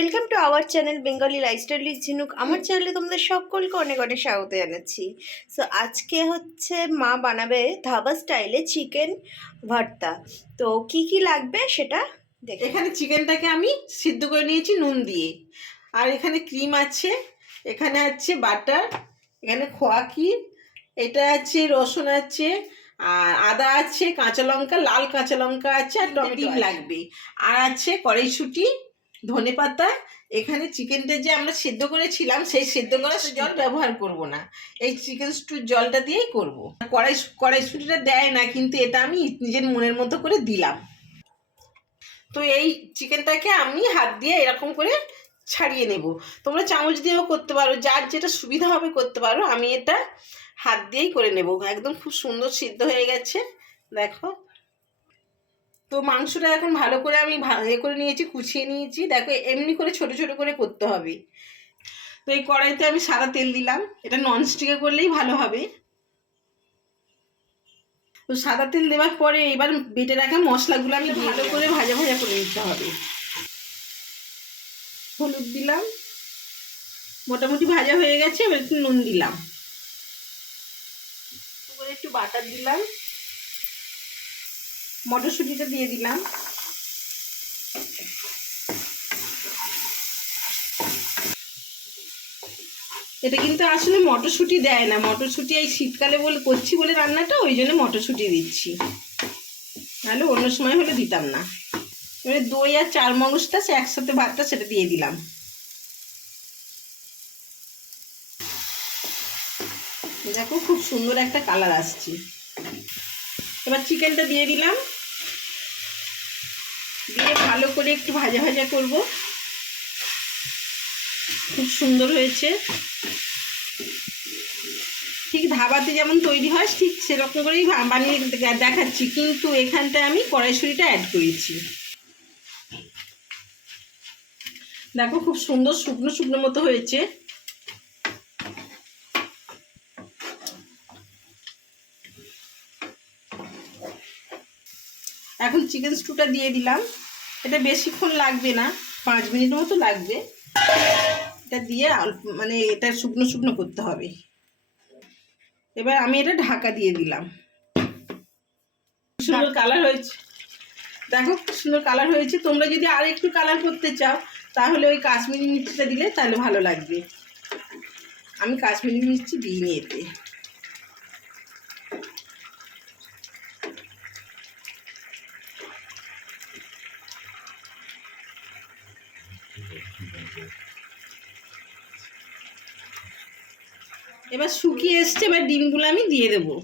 Welcome to our channel Bengali lifestyle with ঝিনুক। আমার চ্যানেলে তোমাদের সকলকে অনেক অনেক স্বাগত জানাচ্ছি। সো আজকে হচ্ছে মা বানাবে ধাবা স্টাইলে চিকেন ভর্তা। তো কি কি লাগবে সেটা দেখে। এখানে চিকেনটাকে আমি সিদ্ধ করে নিয়েছি নুন দিয়ে, আর এখানে ক্রিম আছে, এখানে আছে বাটার, এখানে খোয়া ক্ষীর, এটা আছে রসুন আছে, আর আদা আছে, কাঁচা লঙ্কা, লাল কাঁচা লঙ্কা আছে, আর টমেটো লাগবে, আর আছে কড়াইশুঁটি, ধনেপাতা। এখানে চিকেনটা যে আমরা সেদ্ধ করেছিলাম সেই সেদ্ধ করা জল ব্যবহার করব না, এই চিকেন স্টুর জলটা দিয়েই করব। কড়াইশুঁটিটা দেয় না, কিন্তু এটা আমি নিজের মনের মতো করে দিলাম। তো এই চিকেনটাকে আমি হাত দিয়ে এরকম করে ছাড়িয়ে নেব। তোমরা চামচ দিয়েও করতে পারো, যার যেটা সুবিধা হবে করতে পারো। আমি এটা হাত দিয়েই করে নেব। একদম খুব সুন্দর সিদ্ধ হয়ে গেছে, দেখো। তো মাংসটা এখন ভালো করে আমি করে নিয়েছি, কুচিয়ে নিয়েছি। দেখো এমনি করে ছোট ছোট করে করতে হবে। তো এই কড়াইতে আমি সাদা তেল দিলাম, এটা ননস্টিকে করলেই ভালো হবে। তো সাদা তেল দেওয়ার পরে এবার বেটে রাখা মশলাগুলো আমি ভালো করে ভাজা ভাজা করে নিতে হবে। হলুদ দিলাম, মোটামুটি ভাজা হয়ে গেছে। এবার একটু নুন দিলাম, একটু বাটার দিলাম, মটরশুঁটিটা দিয়ে দিলাম। এটা কিন্তু আসলে মটরশুঁটি দেয় না, মটরশুঁটি এই শীতকালে বলে করছি বলে রান্নাটা, ওই জন্য মটরশুঁটি দিচ্ছি, নাহলে অন্য সময় হলে দিতাম না। এবারে দই আর চার মগজটা সে একসাথে ভাতটা সেটা দিয়ে দিলাম। দেখো খুব সুন্দর একটা কালার আসছে। এবার চিকেনটা দিয়ে দিলাম, দিয়ে ভালো করে একটু ভাজা ভাজা করব। খুব সুন্দর হয়েছে, ঠিক ধাবাতে যেমন তৈরি হয় ঠিক সেরকম করেই বানিয়ে দেখাচ্ছি, কিন্তু এখানটায় আমি কড়াইশুঁটিটা অ্যাড করেছি। দেখো খুব সুন্দর শুকনো শুকনো মতো হয়েছে। এখন চিকেন স্টুটা দিয়ে দিলাম। এটা বেশিক্ষণ লাগবে না, 5 মিনিট মতো লাগবে। এটা দিয়ে মানে এটা শুকনো শুকনো করতে হবে। এবার আমি এটা ঢাকা দিয়ে দিলাম। সুন্দর কালার হয়েছে, দেখো খুব সুন্দর কালার হয়েছে। তোমরা যদি আর একটু কালার করতে চাও তাহলে ওই কাশ্মীরি মির্চিটা দিলে তাহলে ভালো লাগবে। আমি কাশ্মীরি মির্চি দিইনি এতে। এবার শুকিয়ে এসছে, এবার ডিমগুলো আমি দিয়ে দেবো,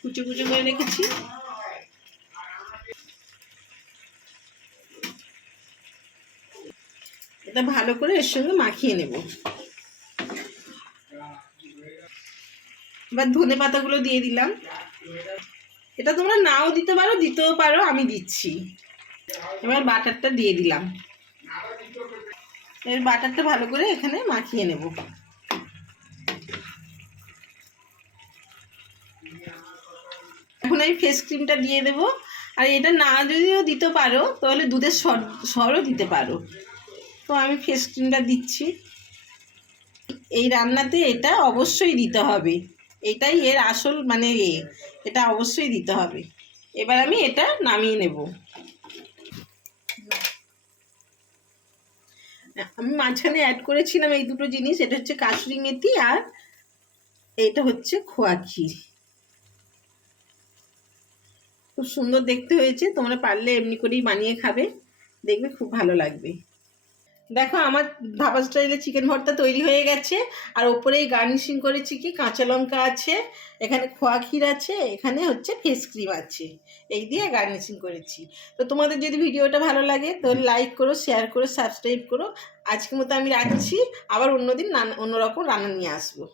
কুচো কুচো করে রেখেছি। এটা ভালো করে এর সঙ্গে মাখিয়ে নেব। এবার ধনে পাতাগুলো দিয়ে দিলাম। এটা তোমরা নাও দিতে পারো, দিতেও পারো, আমি দিচ্ছি। এবার বাটারটা দিয়ে দিলাম। এর বাটারটা ভালো করে এখানে মাখিয়ে নেব। এখন আমি ফেস ক্রিমটা দিয়ে দেব। আর এটা না যদিও দিতে পারো তাহলে দুধের সরও দিতে পারো। তো আমি ফেস ক্রিমটা দিচ্ছি। এই রান্নাতে এটা অবশ্যই দিতে হবে, এটাই এর আসল মানে এটা অবশ্যই দিতে হবে। এবার আমি এটা নামিয়ে নেব। আমি মাঝখানে অ্যাড করেছিলাম এই দুটো জিনিস, এটা হচ্ছে কাসুরি মেথি আর এটা হচ্ছে খোয়া ক্ষীর। খুব সুন্দর দেখতে হয়েছে, তোমরা পারলে এমনি করেই বানিয়ে খাবে, দেখবে খুব ভালো লাগবে। দেখো আমার ধাবা স্টাইলে চিকেন ভর্তা তৈরি হয়ে গেছে। আর ওপরেই গার্নিশিং করেছি কি কাঁচা লঙ্কা আছে, এখানে খোয়া ক্ষীর আছে, এখানে হচ্ছে ফেস ক্রিম আছে, এই দিয়ে গার্নিশিং করেছি। তো তোমাদের যদি ভিডিওটা ভালো লাগে তাহলে লাইক করো, শেয়ার করো, সাবস্ক্রাইব করো। আজকের মতো আমি রাখছি, আবার অন্যদিন অন্যরকম রান্না নিয়ে আসবো।